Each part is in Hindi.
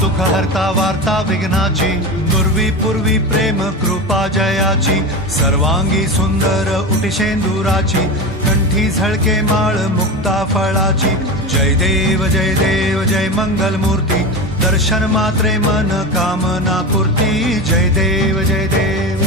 दुःख हरता वार्ता विघ्नाची, नुर्वी पूर्वी प्रेम कृपा जयाची, सर्वांगी सुंदर उटिशेंदुराची, कंठी झळके माळ मुक्ता फळाची. जय देव जय मंगल मूर्ती, दर्शन मात्रे मन कामना पूर्ती. जय देव जय देव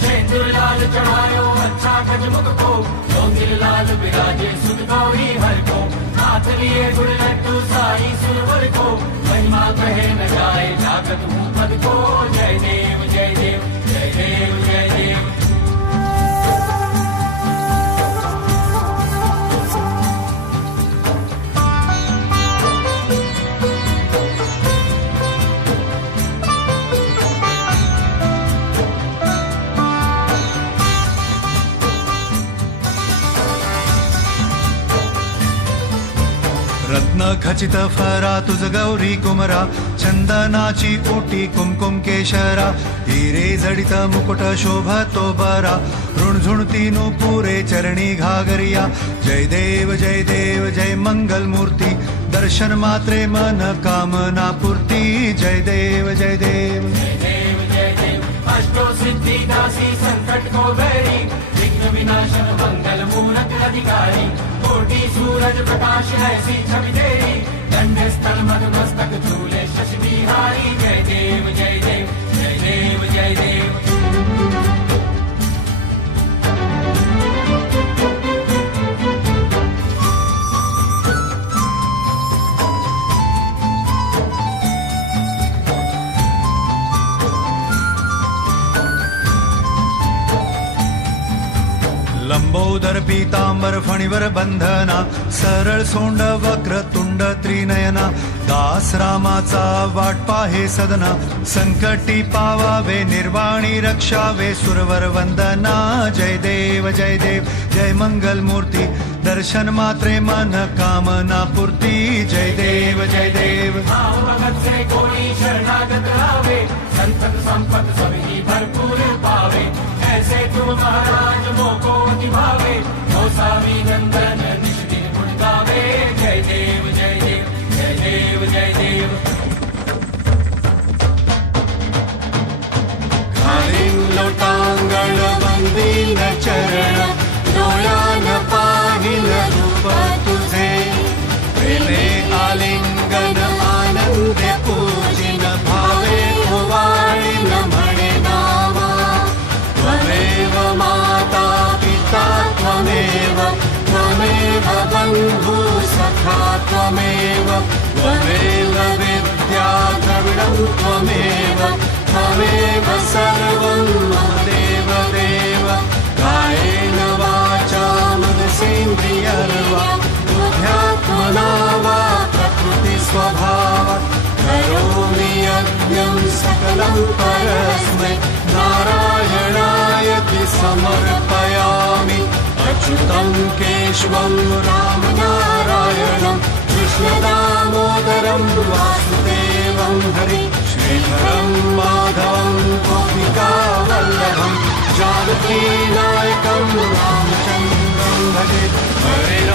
शेंदूर लाल चढ़ायो अच्छा गजमुख को, डोंगिल लाल विराजे सुध गौरी हर को, हाथ लिए गुड़ लड्डू साई सुरवर को, महिमा कहे न जाए जागत हूँ पद को. जय देव जय देव जय देव जय देव. रत्न खचित फरा तुझ गौरी कुमरा, चंदनाची ओटी कुमकुम केशरा, हिरे जडित मुकुट शोभतो बरा, ऋणझुणती पुरे चरणी घागरिया. जय देव जय मंगल मूर्ती, दर्शन मात्रे मन कामना पूर्ती. जय देव जय देव अष्टो सिद्धि दासी संकट को बैरी, विघ्न विनाशक मंगल मूरत अधिकारी, कोटि सूरज प्रकाश ऐसी छवि तेरी, दंड स्थल मद मस्तक झूले शशि बिहारी. जय देव जय देव जय देव जय देव. लंबोदर पीतांबर फणीवर बंधना, सरळ सोंड वक्र तुंड त्रिनयना, दास रामाचा वाट पाहे सदना, संकटी पावावे निर्वाणी रक्षावे सुरवर वंदना. जय देव जय मंगल मूर्ती, दर्शन मात्रे मन कामना पूर्ती. जय देव जय देव. भगत से कोई शरणागत आवे, संतत संपत सभी भरपूर पावे, ऐसे तुम महाराज मोको निभावे, गोसावी नंदन निश दिन गुण गावे. जय देव जय देव जय देव जय देव. घालीन लोटांगण वंदीन चरण, डोळ्यान पाहिल रूप तुझे, प्रेमे आलिंगन आनंदे पूजिन, भावे ओवाळीन म्हणे नामा. त्वमेव माता पिता त्वमेव, त्वमेव बंधु सखा त्वमेव, त्वमेव विद्या द्रविणं त्वमेव, त्वमेव सर्वं मम देव देव. कायेन वाचा मनसेन्द्रियर्वा, बुद्ध्यात्मना वा प्रकृति स्वभावात्, करोमि यज्ञं सकलं परस्मै, नारायणायति समर्पयामि. अच्युतं केशवं रामनारायणं, कृष्णदामोदरं वासुदेवं हरि, श्रीधरं माधवं गोपिकावल्लभं, जानकीनायकं रामचन्द्रं भजे. हरे